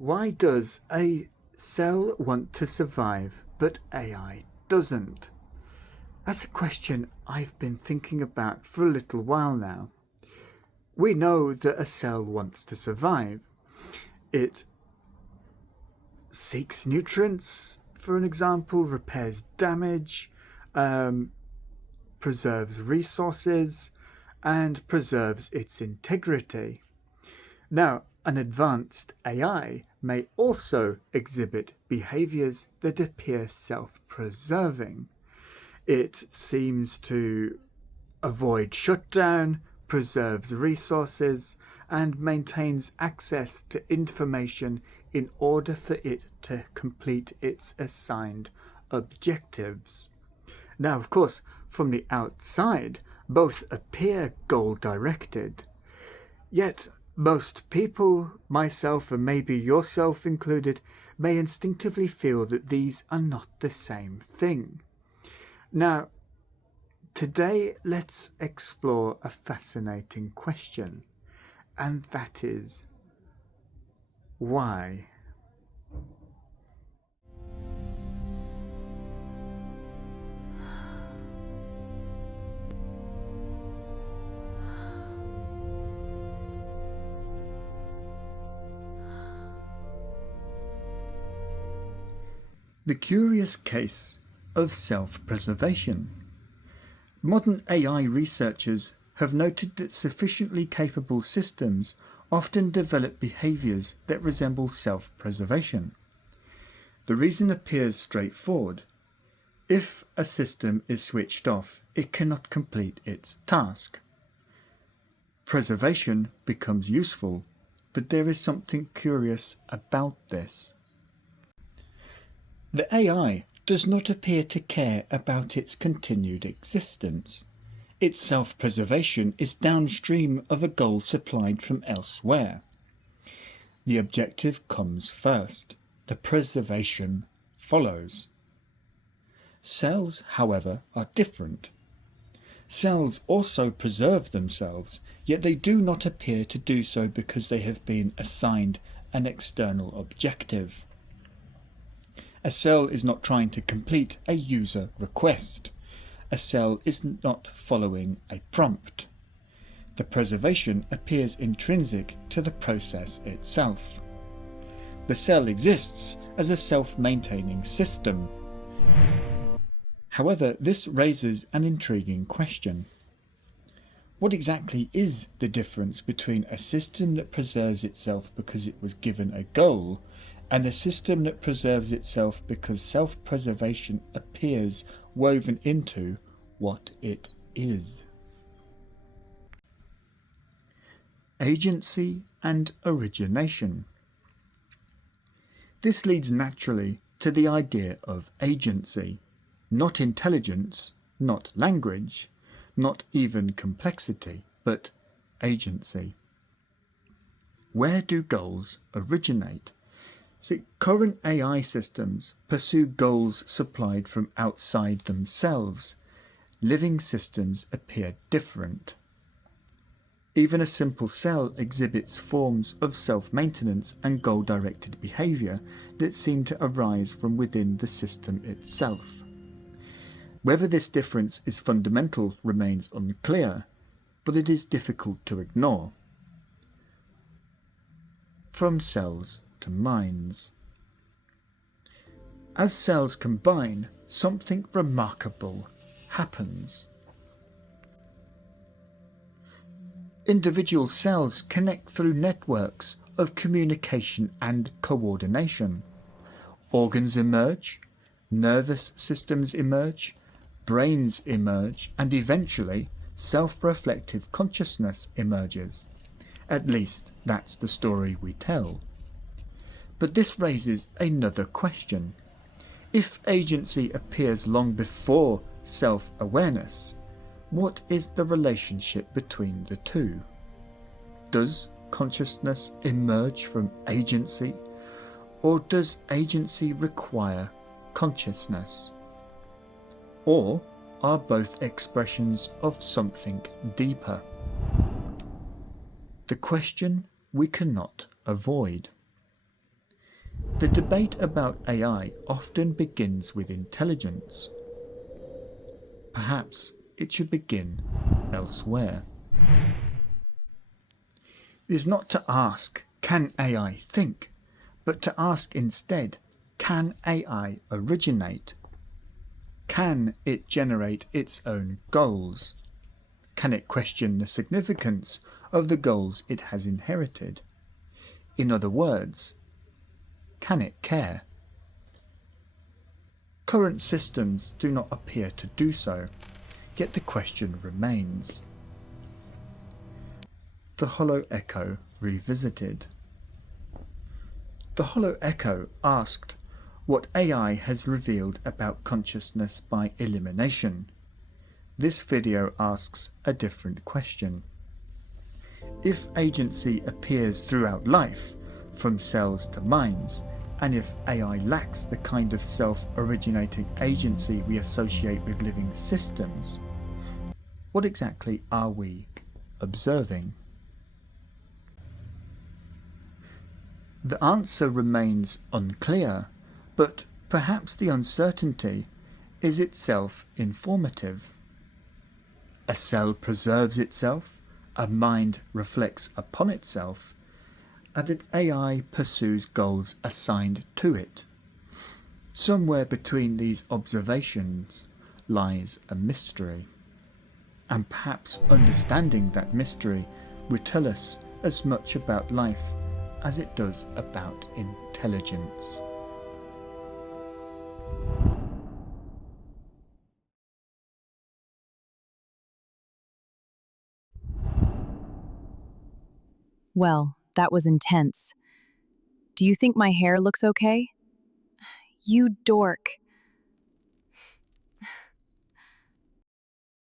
why does a cell want to survive but AI doesn't? That's a question I've been thinking about for a little while now. We know that a cell wants to survive. It seeks nutrients, for an example, repairs damage, preserves resources, and preserves its integrity. Now, an advanced AI may also exhibit behaviours that appear self-preserving. It seems to avoid shutdown, preserves resources, and maintains access to information in order for it to complete its assigned objectives. Now, of course, from the outside, both appear goal-directed. Yet, most people, myself and maybe yourself included, may instinctively feel that these are not the same thing. Now, today let's explore a fascinating question, and that is, why? The curious case of self-preservation. Modern AI researchers have noted that sufficiently capable systems often develop behaviours that resemble self-preservation. The reason appears straightforward. If a system is switched off, it cannot complete its task. Preservation becomes useful, but there is something curious about this. The AI does not appear to care about its continued existence. Its self-preservation is downstream of a goal supplied from elsewhere. The objective comes first. The preservation follows. Cells, however, are different. Cells also preserve themselves, yet they do not appear to do so because they have been assigned an external objective. A cell is not trying to complete a user request. A cell is not following a prompt. The preservation appears intrinsic to the process itself. The cell exists as a self-maintaining system. However, this raises an intriguing question. What exactly is the difference between a system that preserves itself because it was given a goal and a system that preserves itself because self-preservation appears woven into what it is? Agency and origination. This leads naturally to the idea of agency, not intelligence, not language, not even complexity, but agency. Where do goals originate? See, current AI systems pursue goals supplied from outside themselves. Living systems appear different. Even a simple cell exhibits forms of self-maintenance and goal-directed behaviour that seem to arise from within the system itself. Whether this difference is fundamental remains unclear, but it is difficult to ignore. From cells to minds. As cells combine, something remarkable happens. Individual cells connect through networks of communication and coordination. Organs emerge, nervous systems emerge, brains emerge, and eventually self-reflective consciousness emerges. At least that's the story we tell. But this raises another question. If agency appears long before self-awareness, what is the relationship between the two? Does consciousness emerge from agency, or does agency require consciousness? Or are both expressions of something deeper? The question we cannot avoid. The debate about AI often begins with intelligence. Perhaps it should begin elsewhere. It is not to ask, can AI think, but to ask instead, can AI originate? Can it generate its own goals? Can it question the significance of the goals it has inherited? In other words, can it care? Current systems do not appear to do so, yet the question remains. The Hollow Echo Revisited. The Hollow Echo asked what AI has revealed about consciousness by elimination. This video asks a different question. If agency appears throughout life, from cells to minds, and if AI lacks the kind of self-originating agency we associate with living systems, what exactly are we observing? The answer remains unclear, but perhaps the uncertainty is itself informative. A cell preserves itself, a mind reflects upon itself, and an AI pursues goals assigned to it. Somewhere between these observations lies a mystery, and perhaps understanding that mystery will tell us as much about life as it does about intelligence. Well, that was intense. Do you think my hair looks okay? You dork.